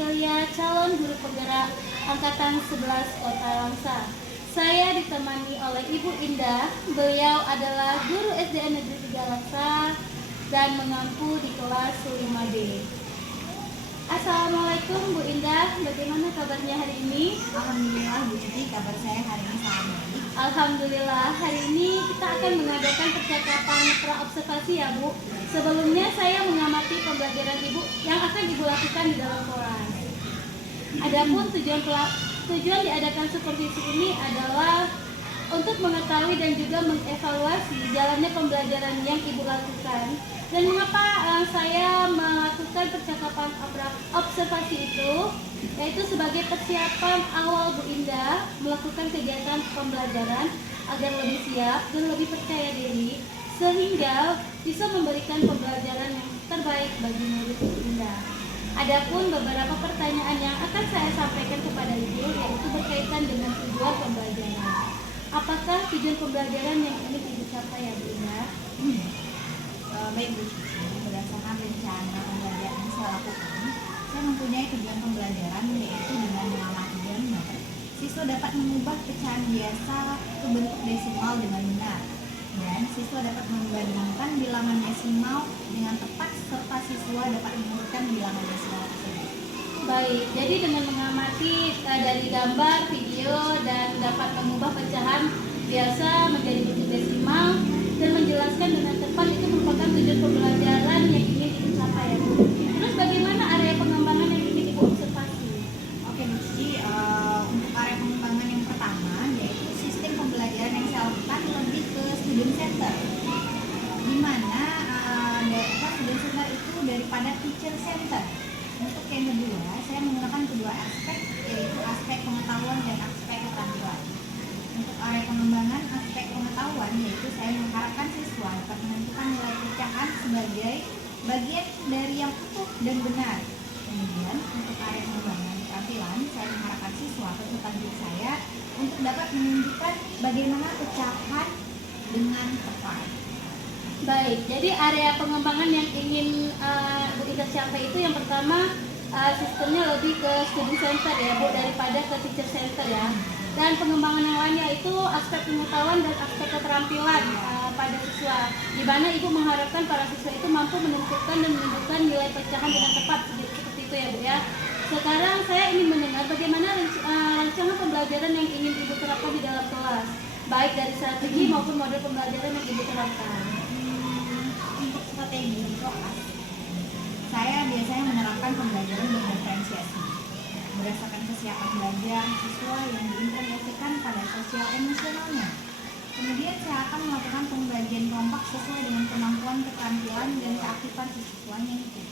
Cecilia, calon guru penggerak Angkatan 11 Kota Langsa. Saya ditemani oleh Ibu Indah. Beliau adalah guru SDN Negeri 3 Langsa dan mengampu di kelas 5B. Assalamualaikum Bu Indah, bagaimana kabarnya hari ini? Alhamdulillah Bu Cici, kabar saya hari ini sangat baik. Alhamdulillah, hari ini kita akan mengadakan percakapan pra-observasi ya Bu. Sebelumnya saya mengamati pembelajaran Ibu yang akan Ibu lakukan di dalam kelas. Adapun tujuan diadakan supervisi ini adalah untuk mengetahui dan juga mengevaluasi jalannya pembelajaran yang Ibu lakukan. Dan mengapa saya melakukan percakapan observasi itu, yaitu sebagai persiapan awal Bu Indah melakukan kegiatan pembelajaran agar lebih siap dan lebih percaya diri, sehingga bisa memberikan pembelajaran yang terbaik bagi murid Bu Indah. Adapun beberapa pertanyaan yang akan saya sampaikan kepada Ibu, yaitu berkaitan dengan tujuan pembelajaran. Apakah tujuan pembelajaran yang ingin Ibu capai ya Bu Indah? Baik Bu Cici, berdasarkan rencana pembelajaran yang saya lakukan, saya mempunyai tujuan pembelajaran yaitu dengan mengamati gambar, siswa dapat mengubah pecahan biasa ke bentuk desimal dengan benar, dan siswa dapat membandingkan bilangan desimal dengan tepat serta siswa dapat mengurutkan bilangan desimal tersebut. Baik, jadi dengan mengamati dari gambar, video, dan dapat mengubah pecahan biasa menjadi bentuk desimal dan menjelaskan dengan tepat, itu merupakan tujuan pembelajaran yang ingin Ibu capai ya Bu. Terus bagaimana area pengembangan yang ingin Ibu observasi? Oke Bu Cici, untuk area pengembangan yang pertama yaitu sistem pembelajaran yang saya lakukan lebih ke student center, di mana student center itu daripada teacher center. Untuk yang kedua, saya menggunakan kedua aspek, yaitu aspek pengetahuan dan aspek keterampilan. Untuk area pengembangan aspek pengetahuan, yaitu saya mengharapkan siswa dapat menentukan nilai pecahan sebagai bagian dari yang utuh dan benar. Kemudian untuk area pengembangan keterampilan, saya mengharapkan siswa peserta didik saya untuk dapat menunjukkan bagaimana pecahan dengan tepat. Baik, jadi area pengembangan yang ingin Bu Indah capai itu yang pertama sistemnya lebih ke student center ya Bu, daripada ke teacher center ya. Dan pengembangan yang lainnya itu aspek pengetahuan dan aspek keterampilan pada siswa, di mana Ibu mengharapkan para siswa itu mampu menentukan dan menunjukkan nilai pecahan dengan tepat, seperti itu ya Bu ya. Sekarang saya ingin mendengar bagaimana rancangan pembelajaran yang ingin Ibu terapkan di dalam kelas, baik dari strategi maupun model pembelajaran yang Ibu terapkan. Untuk strategi di kelas, saya biasanya menerapkan pembelajaran berdiferensiasi berdasarkan kesiapan belajar siswa yang diintegrasikan pada sosial emosionalnya. Kemudian saya akan melakukan pembelajaran kelompok sesuai dengan kemampuan, keterampilan, dan keaktifan siswanya itu.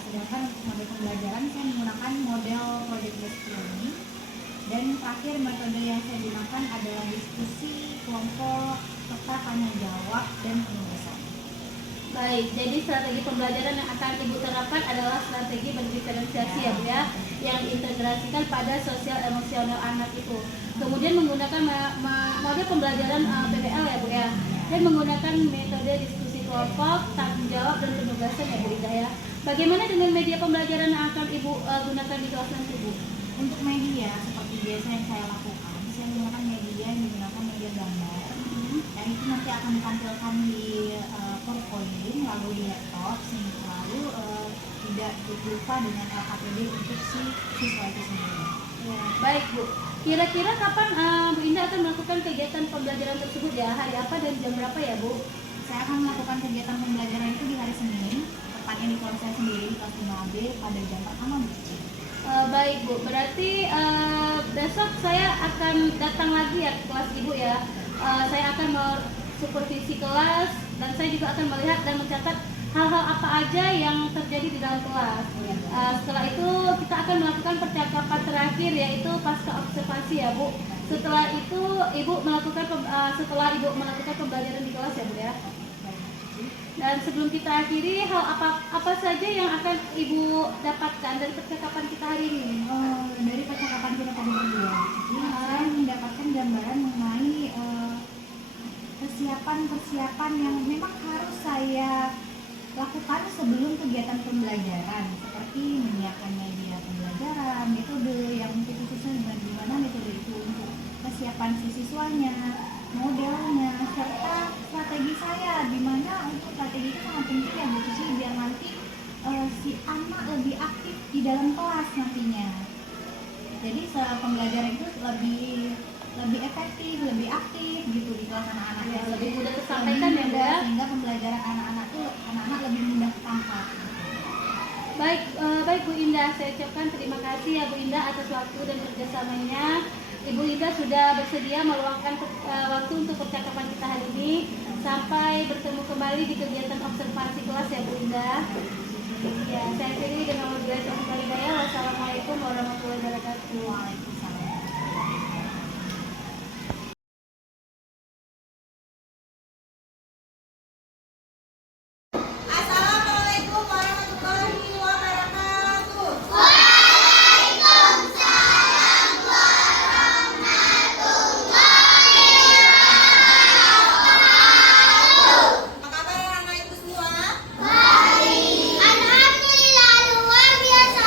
Sedangkan untuk model pembelajaran saya menggunakan model project based learning, dan terakhir metode yang saya gunakan adalah diskusi kelompok serta tanya jawab dan penulisan. Baik, jadi strategi pembelajaran yang akan Ibu terapkan adalah strategi berdiferensiasi ya Bu ya, yang diintegrasikan pada sosial emosional anak itu. Kemudian menggunakan model pembelajaran PBL ya Bu ya, dan menggunakan metode diskusi kelompok, tanggung jawab dan penugasan ya Bu Indah ya. Bagaimana dengan media pembelajaran yang akan Ibu gunakan di kelas nanti Bu? Untuk media seperti biasa yang saya lakukan, saya menggunakan media yang digunakan media gambar, dan itu nanti akan ditampilkan di PowerPoint lalu di laptop, lalu tidak lupa dengan LKPD untuk si siswa itu sendiri. Ya, baik Bu. Kira-kira kapan Bu Indah akan melakukan kegiatan pembelajaran tersebut ya? Hari apa dan jam berapa ya Bu? Saya akan melakukan kegiatan pembelajaran itu di hari Senin, tepatnya di kelas saya sendiri di kelas 5B pada jam pertama Bu. Baik Bu, berarti besok saya akan datang lagi ya ke kelas Ibu ya. Saya akan supervisi kelas dan saya juga akan melihat dan mencatat hal-hal apa aja yang terjadi di dalam kelas. Setelah itu kita akan melakukan percakapan terakhir, yaitu pasca observasi ya Bu. Setelah itu Ibu melakukan pembelajaran di kelas ya Bu ya. Dan sebelum kita akhiri, hal apa saja yang akan Ibu dapatkan dari percakapan kita hari ini? Dari percakapan kita tadi berdua, saya mendapatkan gambaran mengenai persiapan yang memang harus saya lakukan sebelum kegiatan pembelajaran, seperti menyiapkan media siswanya, modelnya, serta strategi saya, di mana untuk strategi itu sangat penting ya Bu Cici, biar nanti si anak lebih aktif di dalam kelas nantinya. Jadi pembelajaran itu lebih efektif, lebih aktif gitu di kelas anak-anaknya. Ya, lebih mudah tersampaikan ya Bu ya. Sehingga pembelajaran anak-anak lebih mudah tangkap. Baik Bu Indah, saya ucapkan terima kasih ya Bu Indah atas waktu dan kerjasamanya. Ibu Indah sudah bersedia meluangkan waktu untuk percakapan kita hari ini. Sampai bertemu kembali di kegiatan observasi kelas ya Bu Indah. Ya, saya akhiri dengan wabillahi taufiq wal hidayah. Wassalamualaikum warahmatullahi wabarakatuh. Waalaikumsalam. Assalamualaikum warahmatullahi wabarakatuh. Apa kabar anak ibu semua? Alhamdulillah luar biasa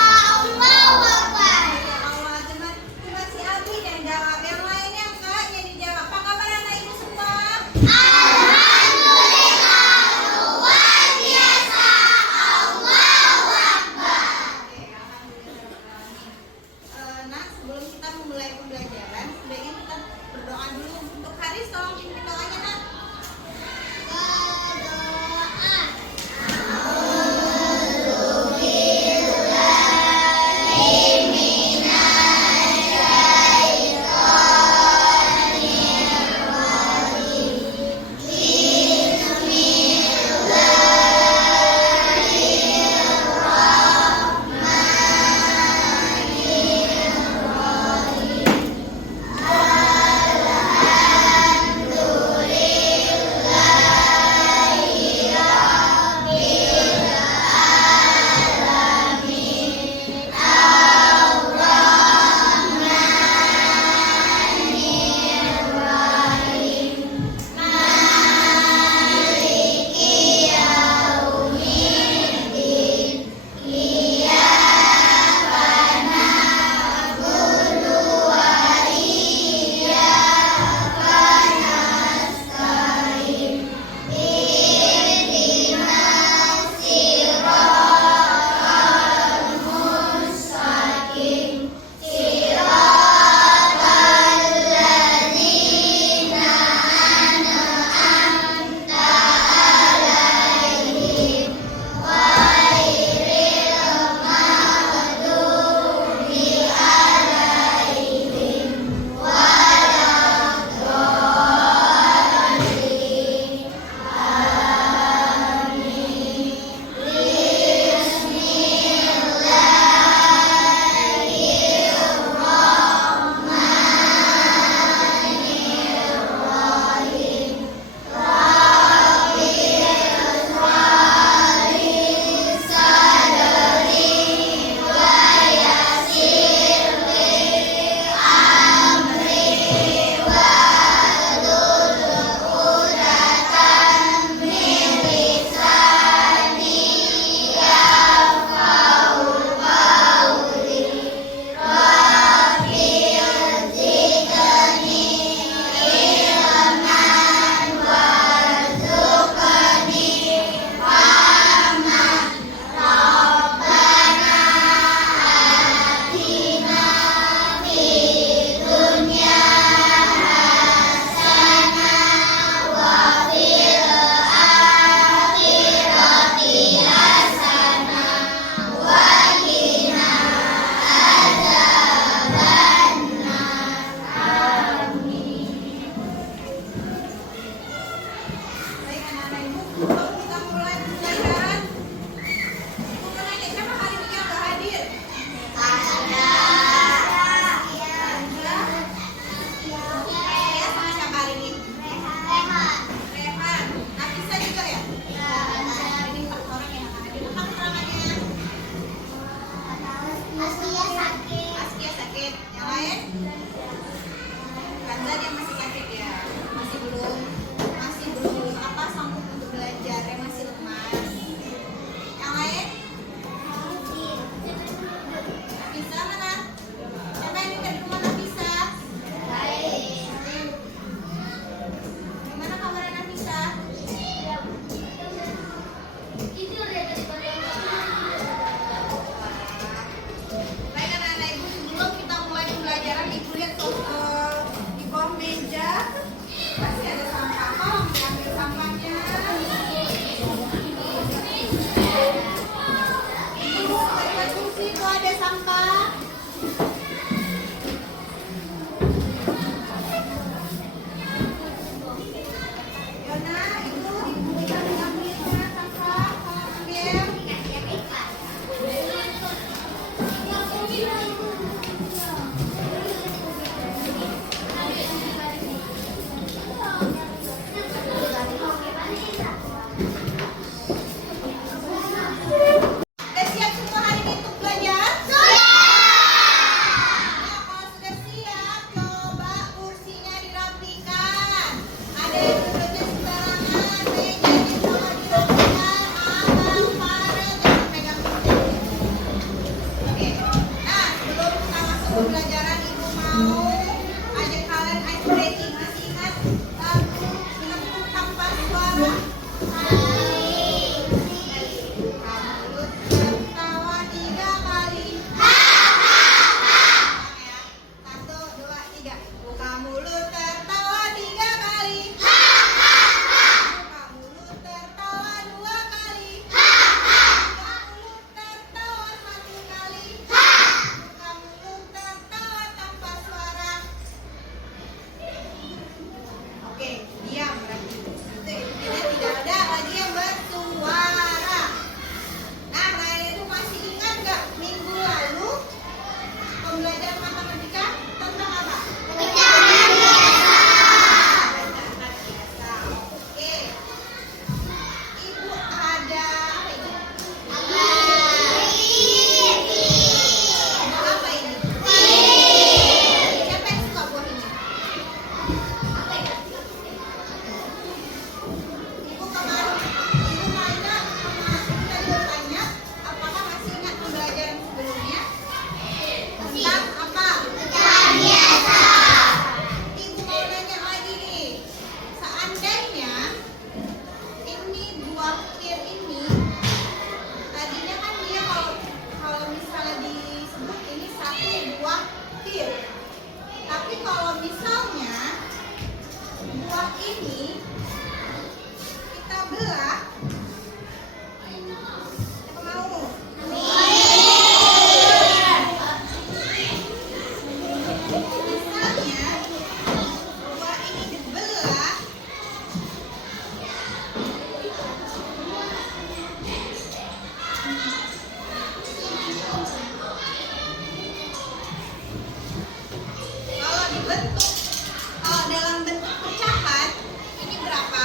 pembelajaran ibu mau ajak kalian ice breaking. Masih ingat lagu menepuk tanpa suara? Kamu tertawa 3 kali. Ya. 1, 2, 3. Buka mulut tertawa 3 kali. Buka mulut tertawa 2 kali. Buka mulut tertawa 1 kali. Buka mulut tertawa tanpa suara. Oke, diam berarti. Itu tidak ada lagi yang bersuara. Nah, kalian itu masih ingat nggak minggu lalu pembelajaran matematika tentang apa? Pecahan biasa. Oke. Ibu ada apa ini? Apa ini? Siapa yang suka buah ini? Apa ini? Ibu kemarin, Ibu Maida sama Ibu tadi bertanya, apakah masih ingat pembelajaran sebelumnya? Tentang apa? Ibu mau nanya lagi nih, seandainya ini buah kir ini, tadinya kan dia kalau misalnya disebut ini 1 buah kir, tapi kalau misalnya buah ini kita belah, siapa mau? Misalnya buah ini dibelah, kalau dalam bentuk pecahan ini berapa?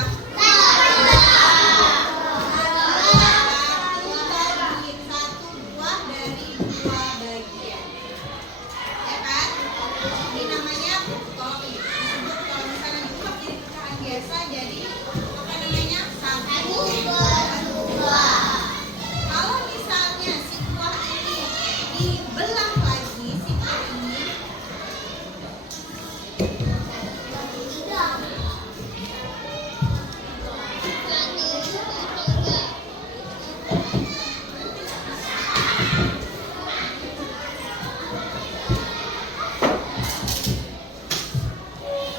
Satu buah dari 2 bagian, ya kan? Ini namanya kalau disebut, kalau misalnya dibuat jadi pecahan biasa, jadi apa namanya? 1 buah. Kalau misalnya si buah ini dibelah lagi, si buah ini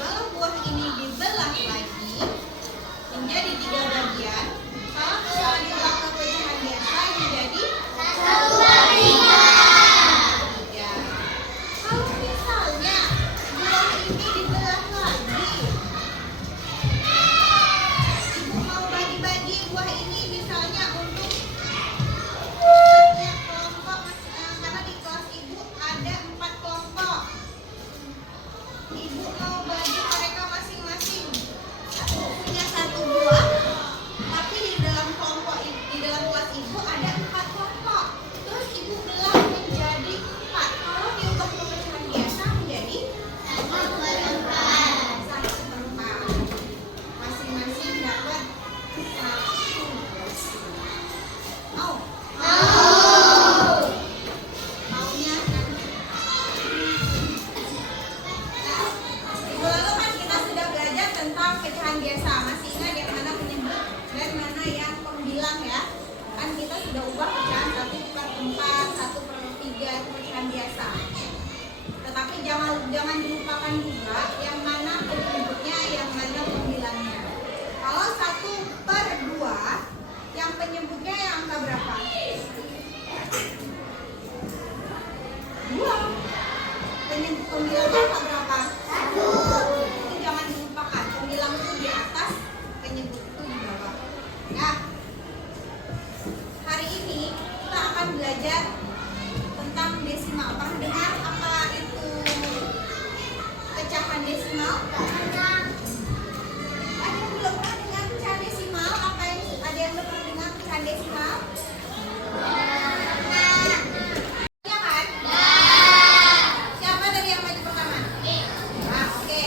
kalau buah ini dibelah lagi menjadi 3 bagian, kalau misalnya dibelah ke pecahan biasa ini jadi 3. Kalau misalnya buah ini dibelah lagi, ibu mau bagi-bagi buah ini misalnya untuk setiap kelompok, karena di kelas ibu ada 4 kelompok. Ibu mau bagi mereka masing-masing punya 1 buah, tapi di dalam kelompok di dalam kelas ibu ada 4 kelompok. Terus ibu belah menjadi 4. Kalau diubah ke pecahan biasa menjadi 1/4. Masing-masing dapat 1. Mau? Maunya? Nah, minggu lalu kan kita sudah belajar tentang pecahan biasa. Masih ingat yang mana penyebut dan mana yang pembilang ya? Kan kita sudah ubah pecahan 1/4, 1/3 itu pecahan biasa. Tetapi jangan dilupakan juga yang mana penyebutnya, yang mana pembilangnya. Kalau 1/2, yang penyebutnya yang angka berapa? 2. Pembilangnya angka berapa? 1. Itu jangan dilupakan. Pembilang itu di atas, penyebut itu di bawah. Nah, hari ini kita akan belajar tentang desimal. Pernah dengar apa itu pecahan desimal? Ada yang belum pernah dengar pecahan desimal? Ada yang belum pernah dengar pecahan desimal? Ya kan? Siapa dari yang maju pertama? Nah, oke.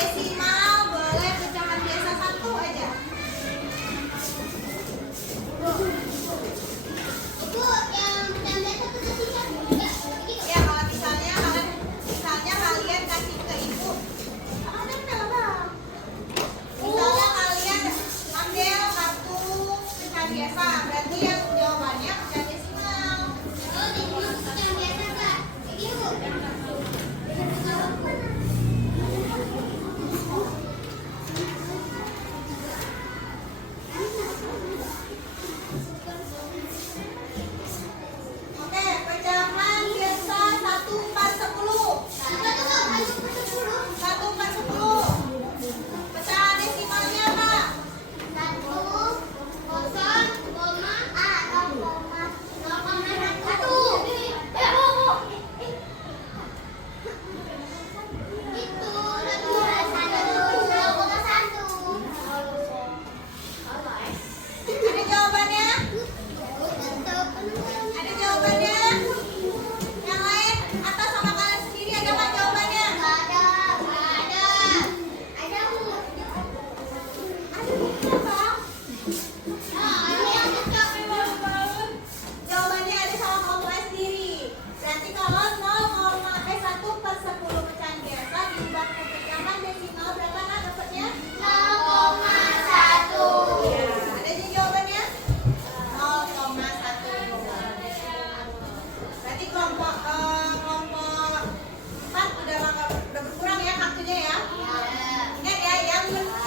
desimal boleh pecahan biasa 1 aja. Ya, kalau misalnya kalian kasih ke ibu, misalnya kalian ambil kartu pecahan biasa, berarti yang jawabannya pecahan desimal. Oke, pecahan biasa 1/10. 1/10. Pecahan desimalnya apa? Ada jawabannya? Ada jawabannya? Yang lain atau sama kalian sendiri ada nggak jawabannya? Ada Bang? Jawabannya ada sama kalian sendiri. Berarti kalau 1/10 pecahan biasa diubah ke pecahan desimal berapa nak dapatnya? Ya, ada sih jawabannya? 0,1. Berarti kelompok 4 udah berkurang ya kartunya ya. Ingat ya,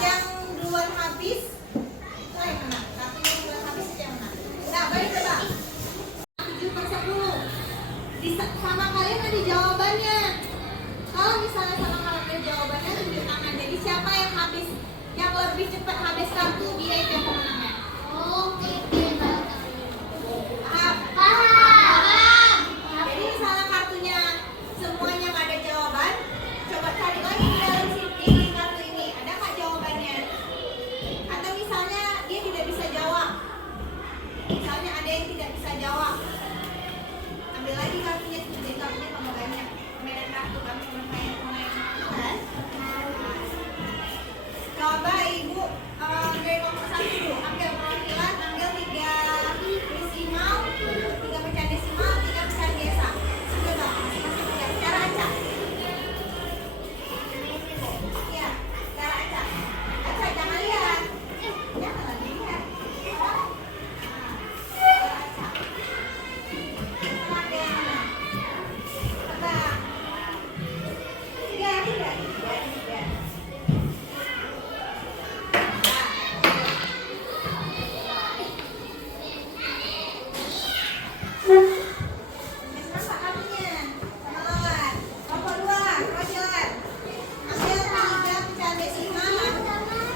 yang duluan habis itu yang menang. Kartunya duluan habis itu yang menang. Nah, balik coba. 7/10. Sama kalian ada jawabannya. Kalau misalnya sama kalian ada jawabannya, tunjuk tangan. Jadi siapa yang habis, yang lebih cepat habis kartu, dia itu yang pemenangnya. Paham? Jadi misalnya kartunya semuanya nggak ada jawaban, coba cari lagi di dalam sini kartu ini ada nggak jawabannya? Atau misalnya dia tidak bisa jawab, misalnya ada yang tidak bisa jawab, ambil lagi kartunya, jadi kartunya tambah banyak. Mainan kartu kami main. Coba ibu dari nomor 1 dulu, ambil perwakilan, ambil 3 desimal, 3 pecahan desimal, 3 pecahan biasa. Coba, cara acak. Iya, cara acak. Acak, jangan lihat. Jangan lagi lihat. Cara acak. Coba ada yang mana? Coba. 3. Berapa kartunya? Sama lawan. Kelompok 2, perwakilan. Ambil 3 pecahan desimal.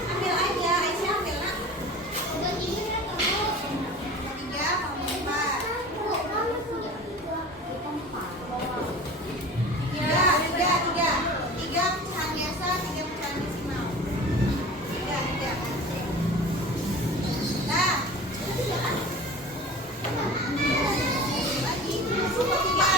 Ambil aja, Aisyah ambil nak. 3, kelompok 4. 3 pecahan biasa, 3 pecahan desimal. 3. Nah. Lagi, kelompok 3.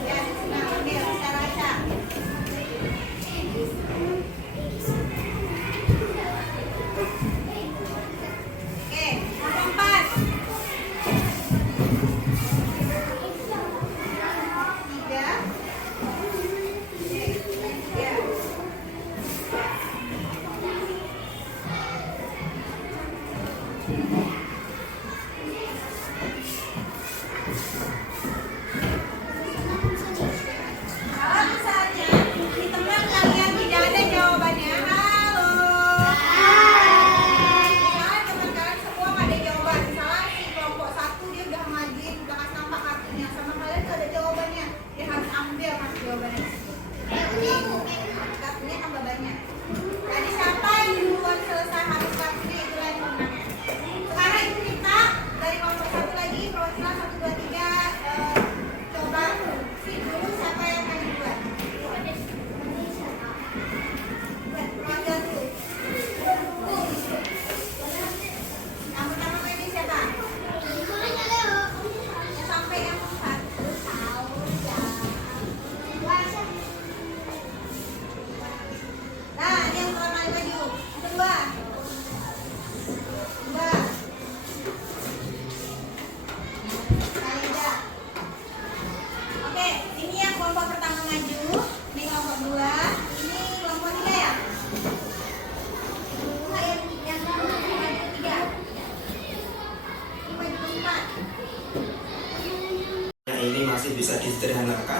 Ya, nah, ambil cara acak. Oke, kelompok 4. 3.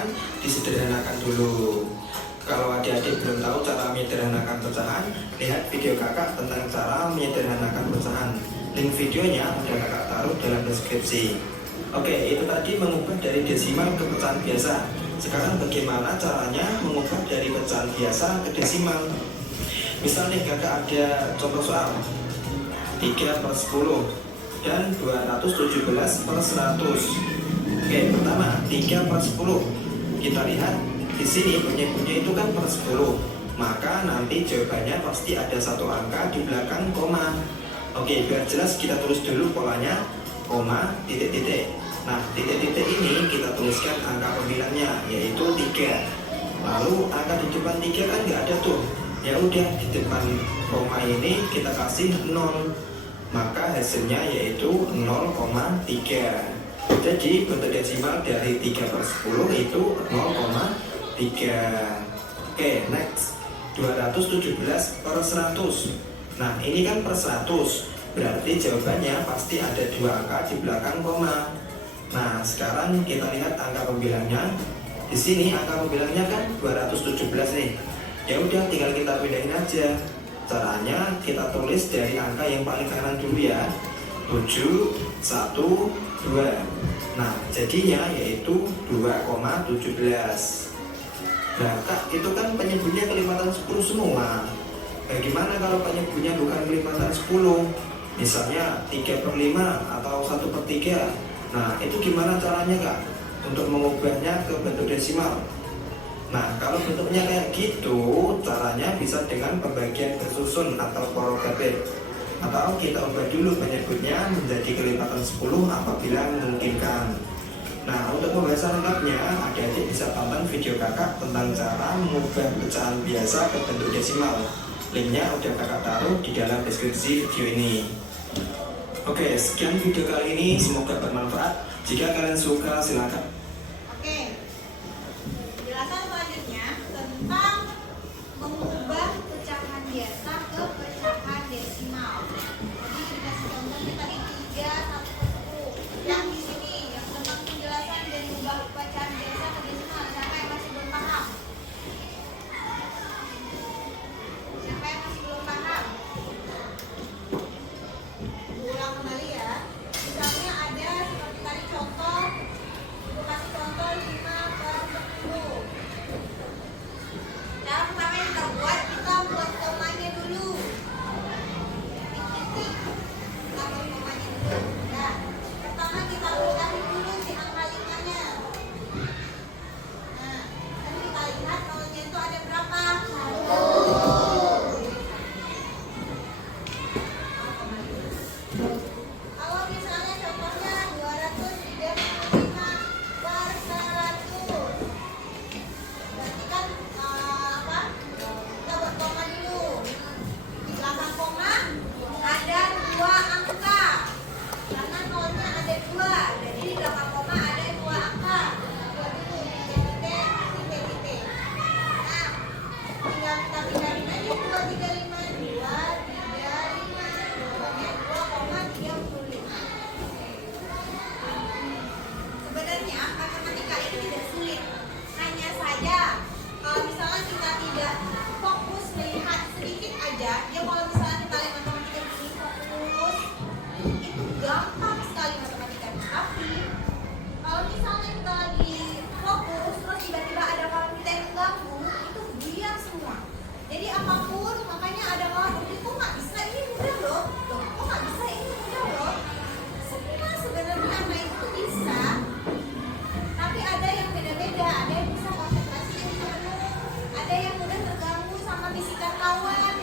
silakan disederhanakan dulu. Kalau adik-adik belum tahu cara menyederhanakan pecahan, lihat video kakak tentang cara menyederhanakan pecahan. Link videonya udah kakak taruh dalam deskripsi. Oke, itu tadi mengubah dari desimal ke pecahan biasa. Sekarang bagaimana caranya mengubah dari pecahan biasa ke desimal? Misal nih kakak ada contoh soal 3/10 dan 217/100. Oke, pertama 3/10. Kita lihat di sini bunyi-bunyi itu kan per 10. Maka nanti jawabannya pasti ada satu angka di belakang koma. Oke, biar jelas kita tulis dulu polanya, koma, titik-titik. Nah, titik-titik ini kita tuliskan angka pembilangnya, yaitu 3. Lalu angka di depan 3 kan nggak ada tuh. Ya udah, di depan koma ini kita kasih 0. Maka hasilnya yaitu 0,3. Jadi bentuk desimal dari 3/10 itu 0,3. Oke, next 217/100. Nah, ini kan per 100. Berarti jawabannya pasti ada 2 angka di belakang koma. Nah, sekarang kita lihat angka pembilangnya. Di sini angka pembilangnya kan 217 nih. Ya udah, tinggal kita pindahin aja. Caranya kita tulis dari angka yang paling kanan dulu ya. 7, 1, 2. Nah, jadinya yaitu 2,17. Nah, Kak, itu kan penyebutnya kelipatan 10 semua. Bagaimana kalau penyebutnya bukan kelipatan 10? Misalnya 3/5 atau 1/3. Nah, itu gimana caranya, Kak? Untuk mengubahnya ke bentuk desimal. Nah, kalau bentuknya kayak gitu, caranya bisa dengan pembagian bersusun atau porogatif. Atau kita ubah dulu penyebutnya menjadi kelipatan 10 apabila memungkinkan. Nah, untuk pembahasan lengkapnya, adik-adik bisa tonton video kakak tentang cara mengubah pecahan biasa ke bentuk desimal. Linknya udah kakak taruh di dalam deskripsi video ini. Oke, sekian video kali ini, semoga bermanfaat. Jika kalian suka, silakan. Oke, penjelasan selanjutnya tentang mengubah pecahan biasa ke pecahan desimal. Jadi dikasih contohnya tadi 3/10. Yang di sini yang tentang penjelasan dan mengubah pecahan biasa ke desimal. Siapa yang masih belum paham? Siapa yang masih belum paham? Ulang kembali ya. Misalnya ada seperti tadi contoh, ibu kasih contoh 5/10. Cara pertama yang kita buat komanya dulu. Titik. Kita buat komanya dulu. Nah, pertama kita pisahin dulu si angka 5-nya. Nah, nanti kita lihat nolnya itu ada berapa? 1. Kalau misalnya contohnya 235/100. Berarti kan kita buat koma dulu. Di belakang koma ada 2 angka. Karena nolnya ada 2. Jadi di belakang koma ada 2 angka. Buat dulu titik. Nah, tinggal kita pindahin aja 235. Jawabannya 2,35. Sebenarnya matematika ini tidak sulit. Hanya saja kalau misalnya kita tidak fokus melihat sedikit aja, ya kalau misalnya kita lihat matematika ini fokus, itu gampang sekali matematika. Tapi kalau misalnya kita lagi fokus terus tiba-tiba ada kawan kita yang mengganggu, itu buyar semua. Jadi apapun, makanya ada kawan kok nggak bisa, ini mudah loh. Kok nggak bisa, ini mudah loh. Semua sebenarnya anak itu bisa. Tapi ada yang beda-beda, ada yang bisa konsentrasinya penuh, ada yang mudah terganggu sama bisikan kawan.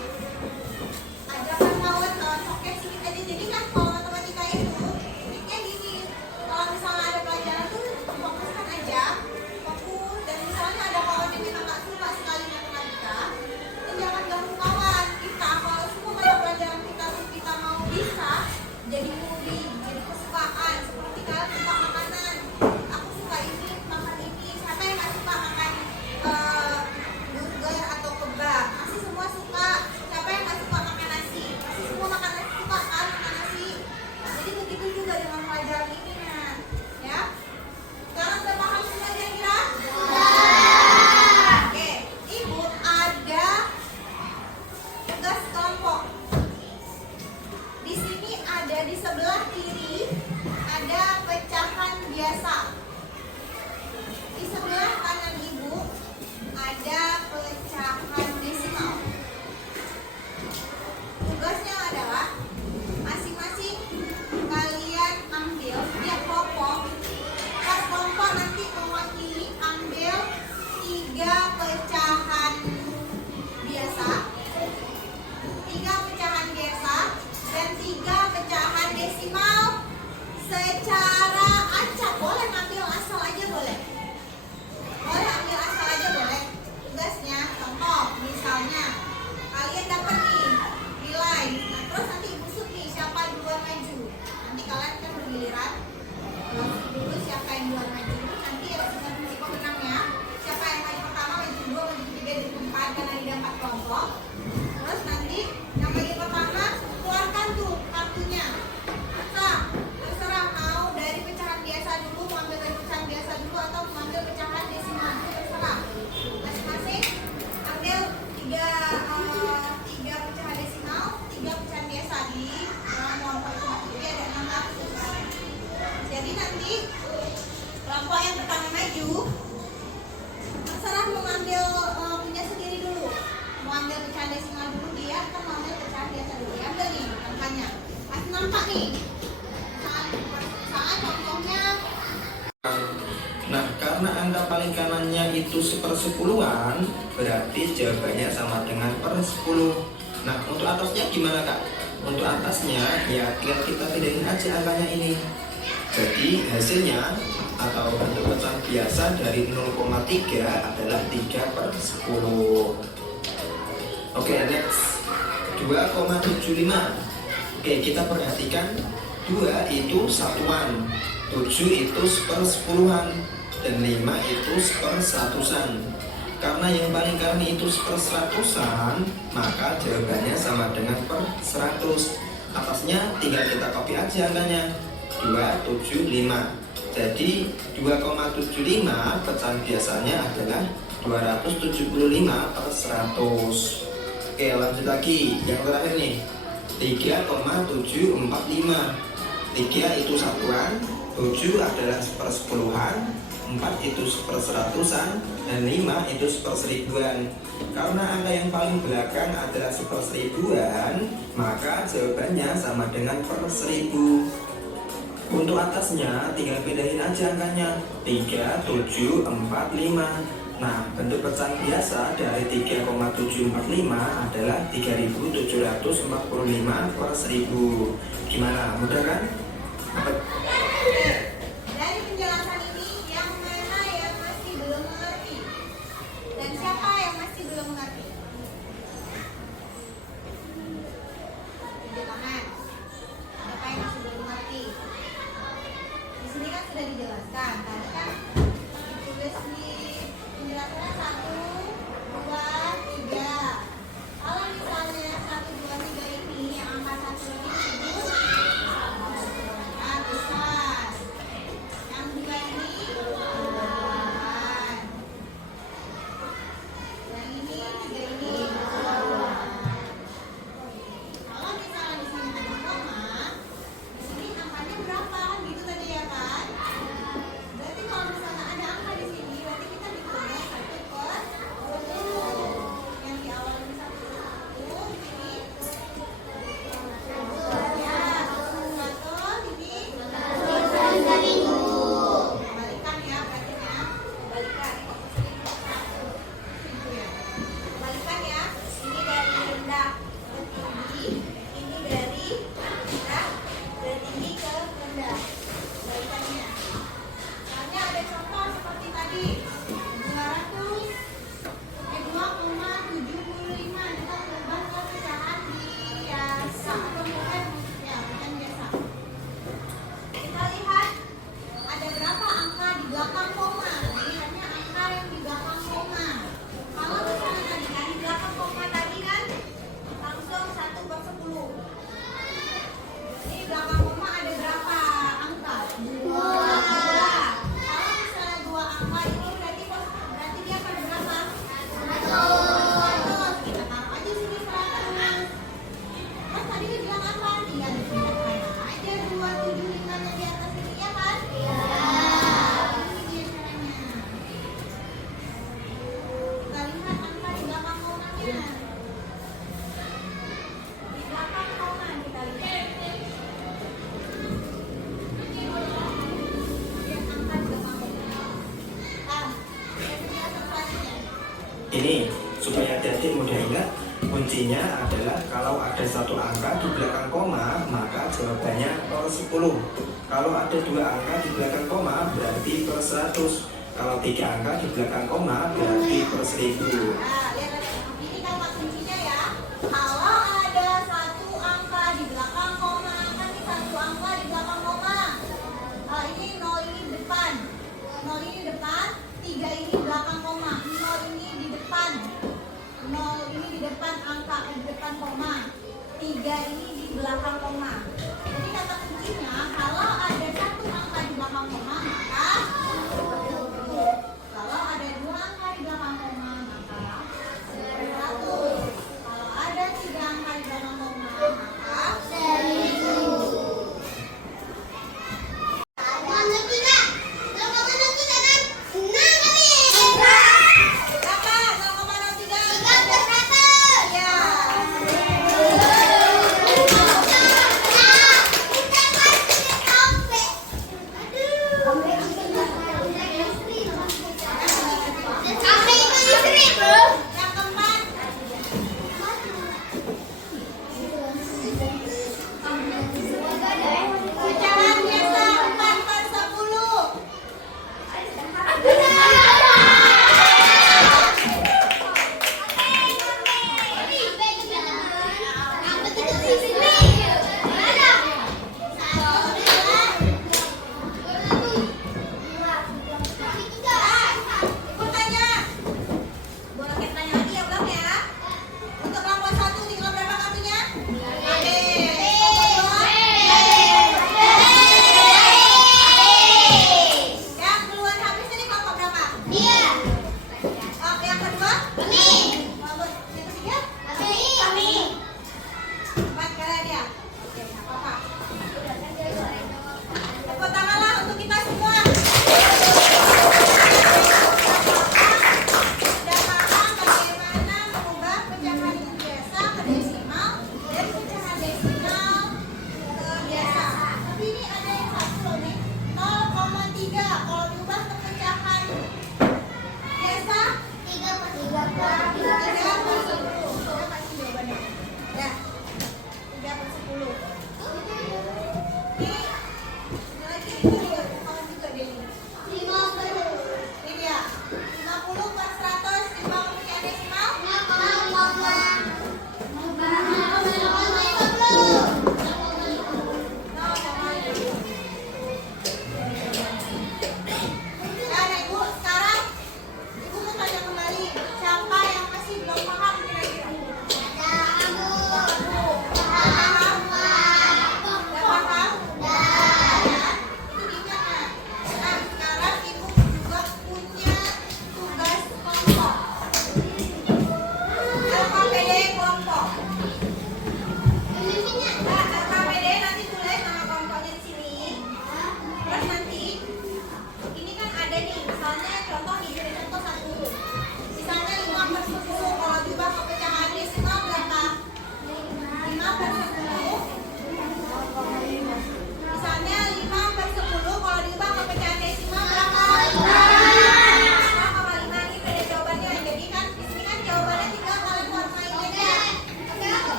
itu 1/10-an, berarti jawabannya sama dengan per 10. Nah, untuk atasnya gimana Kak? Untuk atasnya ya tinggal kita pindahin aja angkanya ini. Jadi hasilnya atau bentuk pecahan biasa dari 0,3 adalah 3/10. Oke, next 2,75. Oke, kita perhatikan 2 itu satuan, 7 itu 1/10-an, dan 5 itu 1/100-an. Karena yang paling kami itu 1/100-an, maka jawabannya sama dengan per 100. Atasnya tinggal kita copy aja angkanya 275. Jadi 2,75 pecahan biasanya adalah 275/100. Oke, lanjut lagi yang terakhir nih, 3,745. 3 itu satuan, 7 adalah 1/10-an, 4 itu 1/100-an, dan 5 itu 1/1000-an. Karena angka yang paling belakang adalah 1/1000-an, maka jawabannya sama dengan per 1000. Untuk atasnya tinggal pindahin aja angkanya 3745. Nah, bentuk pecahan biasa dari 3,745 adalah 3745/1000. Gimana? Mudah kan? Dari penjelasan ini, yang mana yang masih belum mengerti? Dan siapa yang masih belum mengerti? Tunjuk tangan. Siapa yang masih belum mengerti? Di sini kan sudah dijelaskan. Tadi kan ditulis di penjelasannya 1, 2, 3. Kalau misalnya 1, 2, 3 ini angka 1 ini disebut besar. Yang 2 ini perlahan. Yang ini 3 ini kalau misalnya di sini ada koma, di sini angkanya berapa kan gitu tadi ya kan? Berarti kalau misalnya ada angka di sini, berarti kita hitungnya 1/10. Yang di awal ini 1/10, di sini ya 1 ini balikan ya, berarti ya balikan balikan ya. Ini dari rendah ke tinggi, ini dari rendah dari tinggi ke rendah, balikannya. Misalnya ada contoh seperti tadi 2,75 kita ubah ke pecahan biasa atau bukan ya pecahan biasa. Kita lihat ada berapa angka di belakang koma. Ini namanya angka yang di belakang koma. Kalau misalnya tadi kan di belakang koma tadi kan langsung 1/10. Ini belakang koma ada berapa angka? 2. Kalau misalnya 2 angka ini berarti dia pada berapa? 100. Kita taruh aja sini 100. Kan tadi dia bilang apa? Tinggal dipindahkan aja 275-nya di atas ini ya kan? Iya. Ini dia caranya. Kita lihat angka di belakang komanya. Di belakang koma kita lihat. Lihat angka di belakang koma. Lihat penjelasan selanjutnya. Ini supaya adik-adik mudah ingat, kuncinya adalah kalau ada satu angka di belakang koma, maka jawabannya per 10. Kalau ada 2 angka di belakang koma, berarti per 100. Kalau 3 angka di belakang koma, berarti per 1000. Nah, lihat ini kata kuncinya ya. Kalau ada satu angka di belakang koma, kan ini satu angka di belakang koma. Ini 0 ini depan, 0 ini depan, 3 ini belakang koma, 0 ini di depan, 0 ini di depan angka di depan koma, 3 ini di belakang koma. Jadi kata kuncinya kalau ada satu angka di belakang koma maka kalau ada 2 angka di belakang koma maka 100. Kalau ada 3 angka di belakang koma maka 1000. Berapa? 0,03? Ya.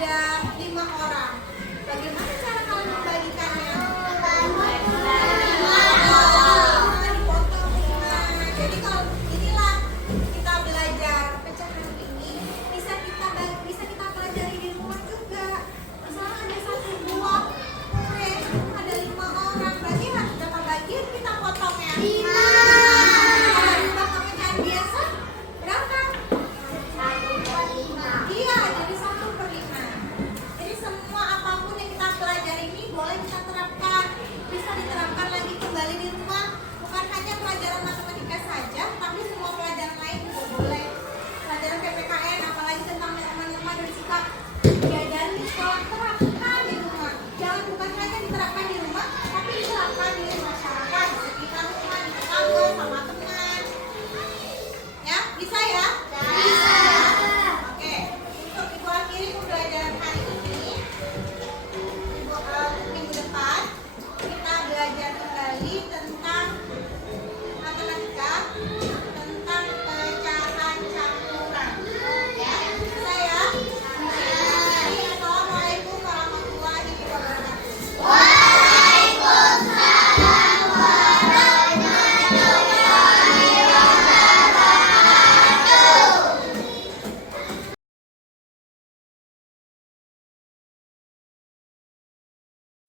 ada 5 orang. Bagaimana cara kalian membagikannya? Dipotong 5. Jadi kalau inilah kita belajar pecahan ini bisa kita pelajari di rumah juga. Misalnya ada 1 buah kue, ada 5 orang, berarti harus berapa bagian kita potongnya? 5. Kalau dipotong pecahan biasa berapa? 1/5. Iya, jadi 1/5. Jadi semua apapun yang kita pelajari ini boleh kita terapkan, bisa diterapkan lagi kembali di rumah. Bukan hanya pelajaran matematika saja, tapi semua pelajaran lain juga boleh. Pelajaran PPKN, apalagi tentang norma-norma dan sikap, diajarin di sekolah, terapkan di rumah. Jangan bukan hanya diterapkan di rumah, tapi diterapkan di masyarakat, di sekitar rumah, di tetangga, sama teman. Ya, bisa ya? Bisa. Oke, untuk Ibu akhiri pembelajaran hari ini. Minggu depan kita belajar kembali tentang matematika, tentang pecahan campuran. Ya, bisa ya? Assalamualaikum warahmatullahi wabarakatuh.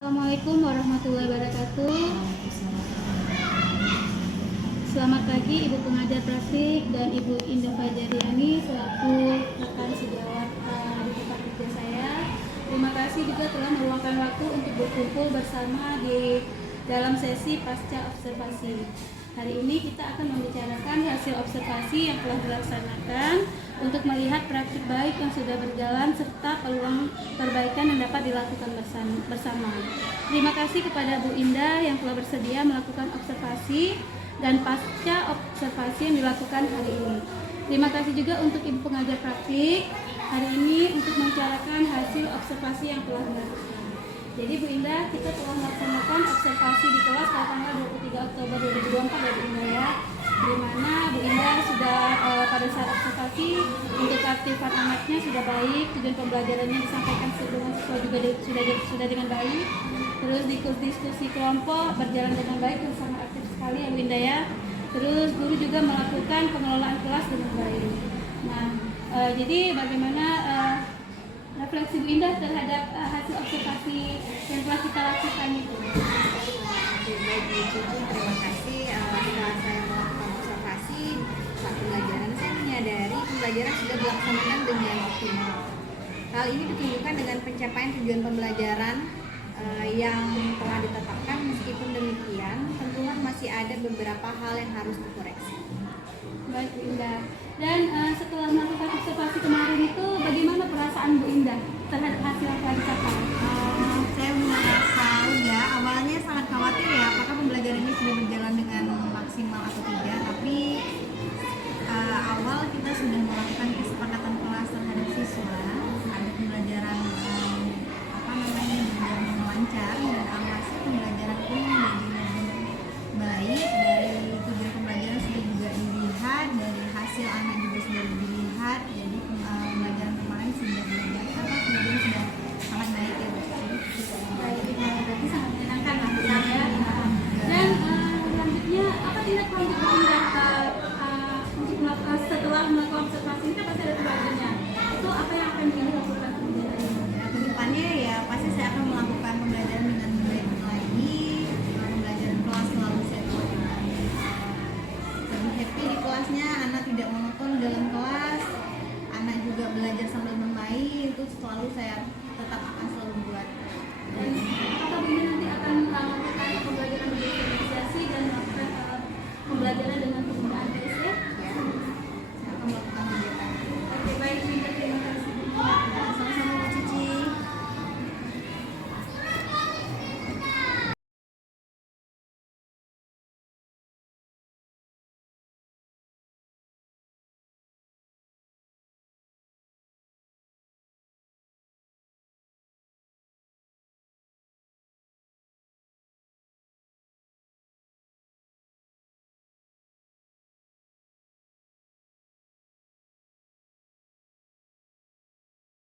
Assalamualaikum warahmatullahi wabarakatuh. Selamat pagi Ibu pengajar praktik dan Ibu Indah Fajariani selaku rekan sejawat di tempat kerja saya. Terima kasih juga telah meluangkan waktu untuk berkumpul bersama di dalam sesi pasca observasi. Hari ini kita akan membicarakan hasil observasi yang telah dilaksanakan untuk melihat praktik baik yang sudah berjalan serta peluang perbaikan yang dapat dilakukan bersama. Terima kasih kepada Bu Indah yang telah bersedia melakukan observasi dan pasca observasi yang dilakukan hari ini. Terima kasih juga untuk Ibu pengajar praktik hari ini untuk membicarakan hasil observasi yang telah dilakukan. Jadi Bu Indah, kita telah melaksanakan observasi di kelas pada tanggal 23 Oktober 2024 ya Bu Indah ya, di mana Bu Indah sudah pada saat observasi untuk keaktifan anaknya sudah baik, tujuan pembelajarannya disampaikan dengan siswa juga sudah dengan baik, terus diskusi kelompok berjalan dengan baik dan sangat aktif sekali ya Bu Indah ya, terus guru juga melakukan pengelolaan kelas dengan baik. Nah, jadi bagaimana refleksi Bu Indah terhadap hasil observasi yang telah kita lakukan itu? Oke, baik Bu Cici, terima kasih. Setelah saya melakukan observasi saat pembelajaran, saya menyadari pembelajaran sudah dilaksanakan dengan optimal. Hal ini ditunjukkan dengan pencapaian tujuan pembelajaran yang telah ditetapkan. Meskipun demikian, tentunya masih ada beberapa hal yang harus dikoreksi. Baik Bu Indah. Dan setelah melakukan observasi kemarin itu, bagaimana perasaan Bu Indah terhadap hasil yang telah dicapai? Saya merasa awalnya sangat khawatir ya, apakah pembelajaran ini sudah berjalan dengan maksimal atau tidak. Tapi awal kita sudah melakukan kesepakatan kelas terhadap siswa, ada pembelajaran berjalan lancar, dan alhasil pembelajaran pun menjadi baik. Dari tujuan pembelajaran sudah juga dilihat, dari hasil anak juga sudah dilihat. Jadi pembelajaran kemarin sudah sudah sangat baik ya Bu. Baik, berarti sangat menyenangkan lah Bu ya. Dan selanjutnya apa tindak lanjut Bu Indah untuk melakukan setelah melakukan observasi ini kan pasti ada tujuannya. Itu apa yang akan dilakukan kemudian? Kedepannya ya pasti saya akan melakukan pembelajaran dengan baik lagi. Pembelajaran kelas selalu saya buat lebih happy di kelasnya, anak tidak monoton dalam kelas, anak juga belajar sambil bermain, itu selalu saya tetap akan selalu buat. Dan